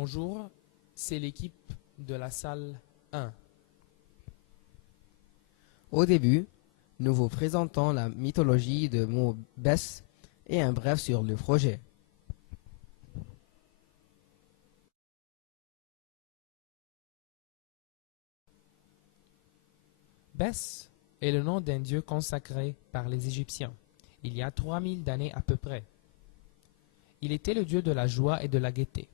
Bonjour, c'est l'équipe de la salle 1. Au début, nous vous présentons la mythologie de mot Bess et un bref sur le projet. Bess est le nom d'un dieu consacré par les Égyptiens, il y a 3000 d'années à peu près. Il était le dieu de la joie et de la gaieté.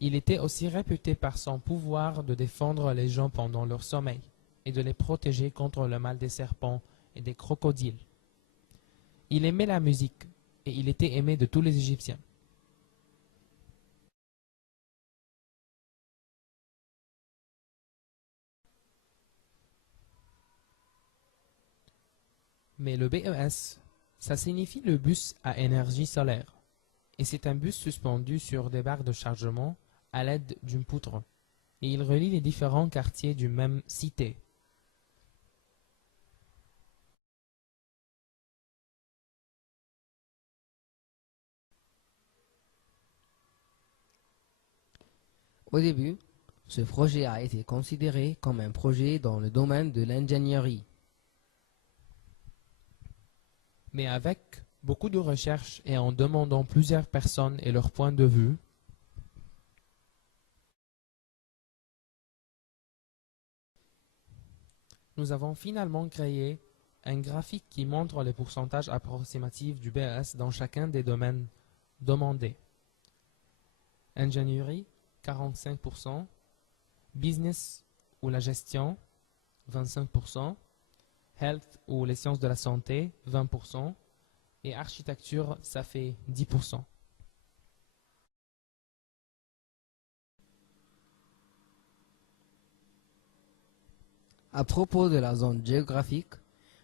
Il était aussi réputé par son pouvoir de défendre les gens pendant leur sommeil et de les protéger contre le mal des serpents et des crocodiles. Il aimait la musique et il était aimé de tous les Égyptiens. Mais le BES, ça signifie le bus à énergie solaire. Et c'est un bus suspendu sur des barres de chargement à l'aide d'une poutre. Et il relie les différents quartiers d'une même cité. Au début, ce projet a été considéré comme un projet dans le domaine de l'ingénierie. Mais avec beaucoup de recherches et en demandant plusieurs personnes et leur point de vue, nous avons finalement créé un graphique qui montre les pourcentages approximatifs du BES dans chacun des domaines demandés. Ingénierie, 45%, business ou la gestion, 25%, health ou les sciences de la santé, 20%, et architecture, ça fait 10%. À propos de la zone géographique,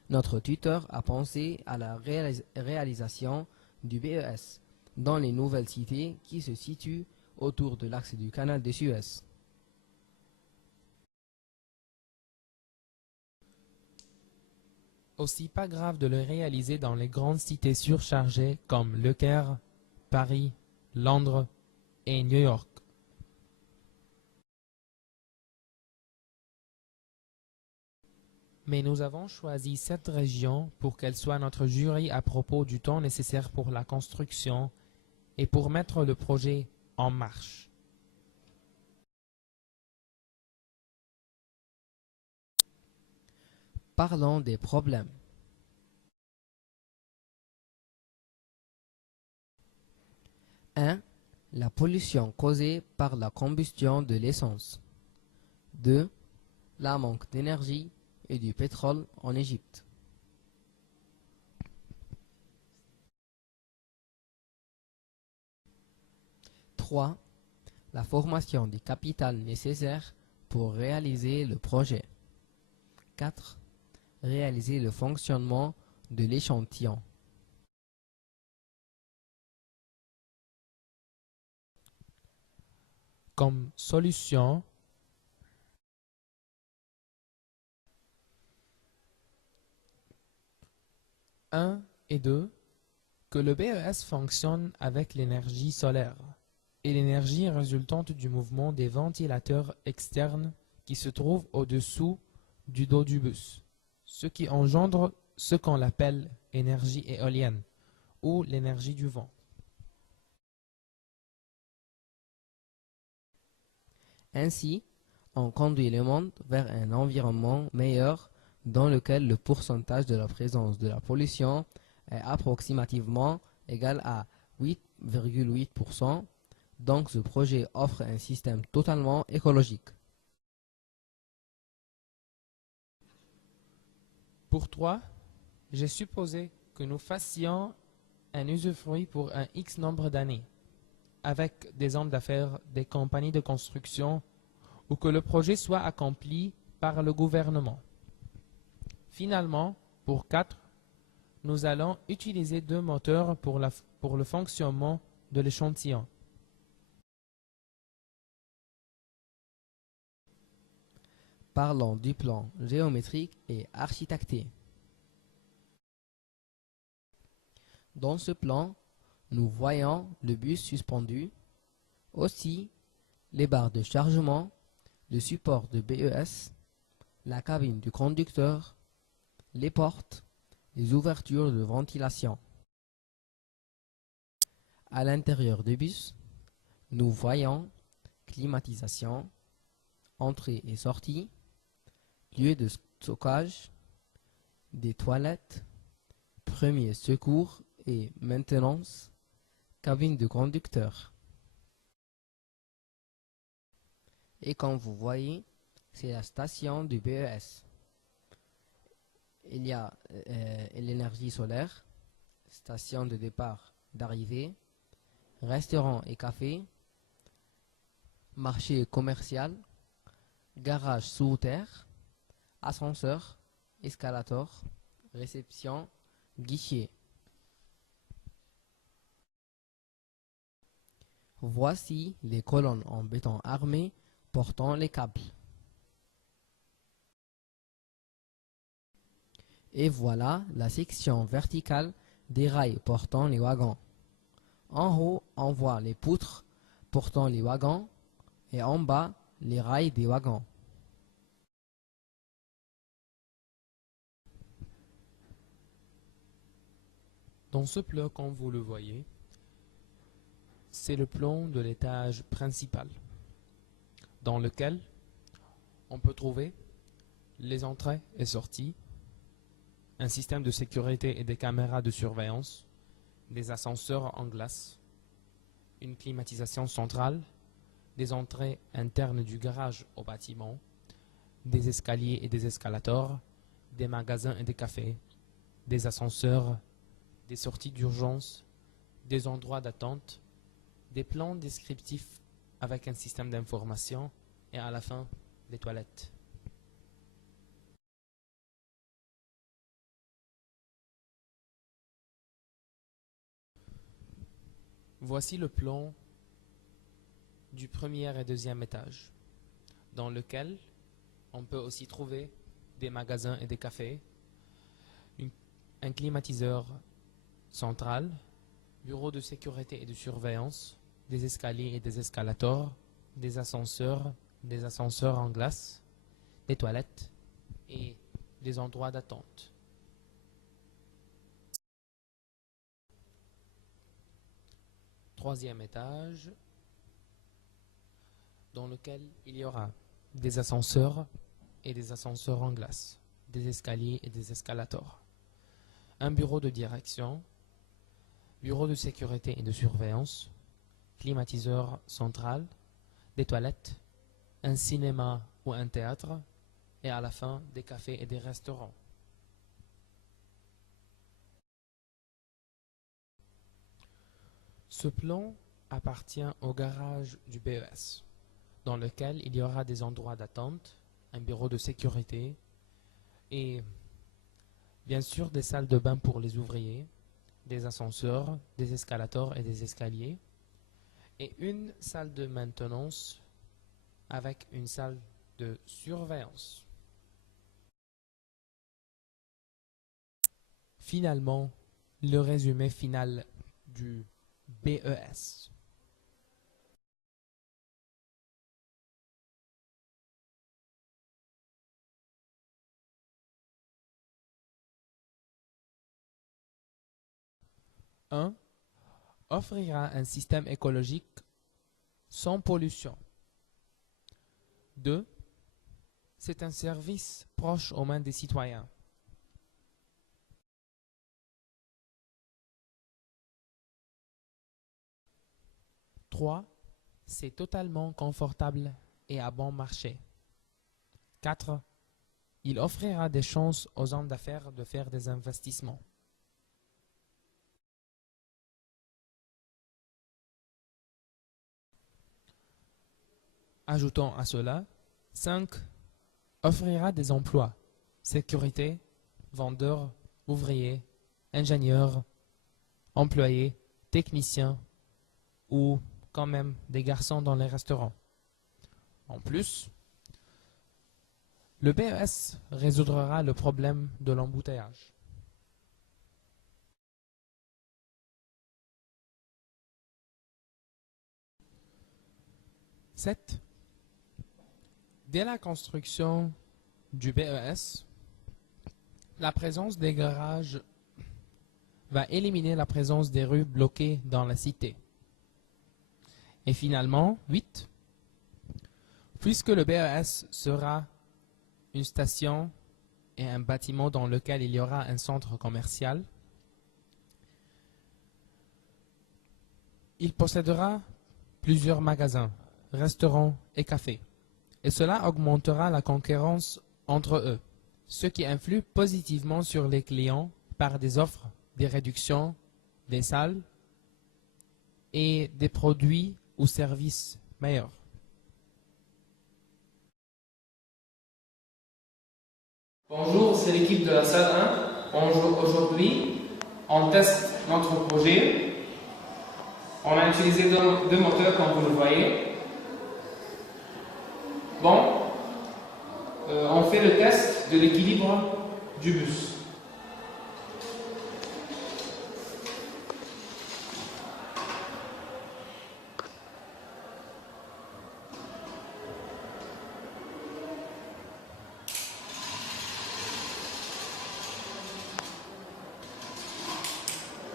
notre tuteur a pensé à la réalisation du BES dans les nouvelles cités qui se situent autour de l'axe du canal de Suez. Aussi pas grave de le réaliser dans les grandes cités surchargées comme Le Caire, Paris, Londres et New York. Mais nous avons choisi cette région pour qu'elle soit notre jury à propos du temps nécessaire pour la construction et pour mettre le projet en marche. Parlons des problèmes. 1. La pollution causée par la combustion de l'essence. 2. La manque d'énergie et du pétrole en Égypte. 3. La formation du capital nécessaire pour réaliser le projet. 4. Réaliser le fonctionnement de l'échantillon. Comme solution, 1 et 2, que le BES fonctionne avec l'énergie solaire et l'énergie résultante du mouvement des ventilateurs externes qui se trouvent au-dessous du dos du bus, ce qui engendre ce qu'on appelle énergie éolienne ou l'énergie du vent. Ainsi, on conduit le monde vers un environnement meilleur dans lequel le pourcentage de la présence de la pollution est approximativement égal à 8,8%. Donc ce projet offre un système totalement écologique. Pour toi, j'ai supposé que nous fassions un usufruit pour un X nombre d'années, avec des hommes d'affaires, des compagnies de construction, ou que le projet soit accompli par le gouvernement. Finalement, pour 4, nous allons utiliser 2 moteurs pour le fonctionnement de l'échantillon. Parlons du plan géométrique et architecté. Dans ce plan, nous voyons le bus suspendu. Aussi, les barres de chargement, le support de BES, la cabine du conducteur, les portes, les ouvertures de ventilation. À l'intérieur du bus, nous voyons climatisation, entrée et sortie, lieu de stockage, des toilettes, premiers secours et maintenance, cabine de conducteur. Et comme vous voyez, c'est la station du BES. Il y a l'énergie solaire, station de départ, d'arrivée, restaurant et café, marché commercial, garage sous terre, ascenseur, escalator, réception, guichet. Voici les colonnes en béton armé portant les câbles. Et voilà la section verticale des rails portant les wagons. En haut, on voit les poutres portant les wagons et en bas, les rails des wagons. Dans ce plan, comme vous le voyez, c'est le plan de l'étage principal, dans lequel on peut trouver les entrées et sorties, un système de sécurité et des caméras de surveillance, des ascenseurs en glace, une climatisation centrale, des entrées internes du garage au bâtiment, des escaliers et des escalators, des magasins et des cafés, des ascenseurs, des sorties d'urgence, des endroits d'attente, des plans descriptifs avec un système d'information et à la fin, des toilettes. Voici le plan du premier et deuxième étage, dans lequel on peut aussi trouver des magasins et des cafés, un climatiseur central, bureau de sécurité et de surveillance, des escaliers et des escalators, des ascenseurs en glace, des toilettes et des endroits d'attente. Troisième étage, dans lequel il y aura des ascenseurs et des ascenseurs en glace, des escaliers et des escalators, un bureau de direction, bureau de sécurité et de surveillance, climatiseur central, des toilettes, un cinéma ou un théâtre, et à la fin, des cafés et des restaurants. Ce plan appartient au garage du BES, dans lequel il y aura des endroits d'attente, un bureau de sécurité et bien sûr des salles de bain pour les ouvriers, des ascenseurs, des escalators et des escaliers, et une salle de maintenance avec une salle de surveillance. Finalement, le résumé final du BES. Un, offrira un système écologique sans pollution. 2. C'est un service proche aux mains des citoyens. 3. C'est totalement confortable et à bon marché. 4. Il offrira des chances aux hommes d'affaires de faire des investissements. Ajoutons à cela, 5. Offrira des emplois, sécurité, vendeurs, ouvriers, ingénieurs, employés, techniciens ou quand même des garçons dans les restaurants. En plus, le BES résoudra le problème de l'embouteillage. 7. Dès la construction du BES, la présence des garages va éliminer la présence des rues bloquées dans la cité. Et finalement, 8. Puisque le BES sera une station et un bâtiment dans lequel il y aura un centre commercial, il possédera plusieurs magasins, restaurants et cafés. Et cela augmentera la concurrence entre eux, ce qui influe positivement sur les clients par des offres, des réductions, des salles et des produits ou services meilleurs. Bonjour, c'est l'équipe de la salle 1. Aujourd'hui, on teste notre projet. On a utilisé deux moteurs comme vous le voyez. Bon, on fait le test de l'équilibre du bus.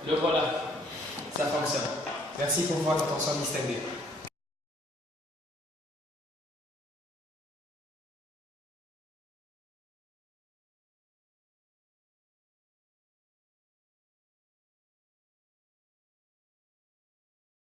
Le voilà, ça fonctionne. Merci pour votre attention distinguée.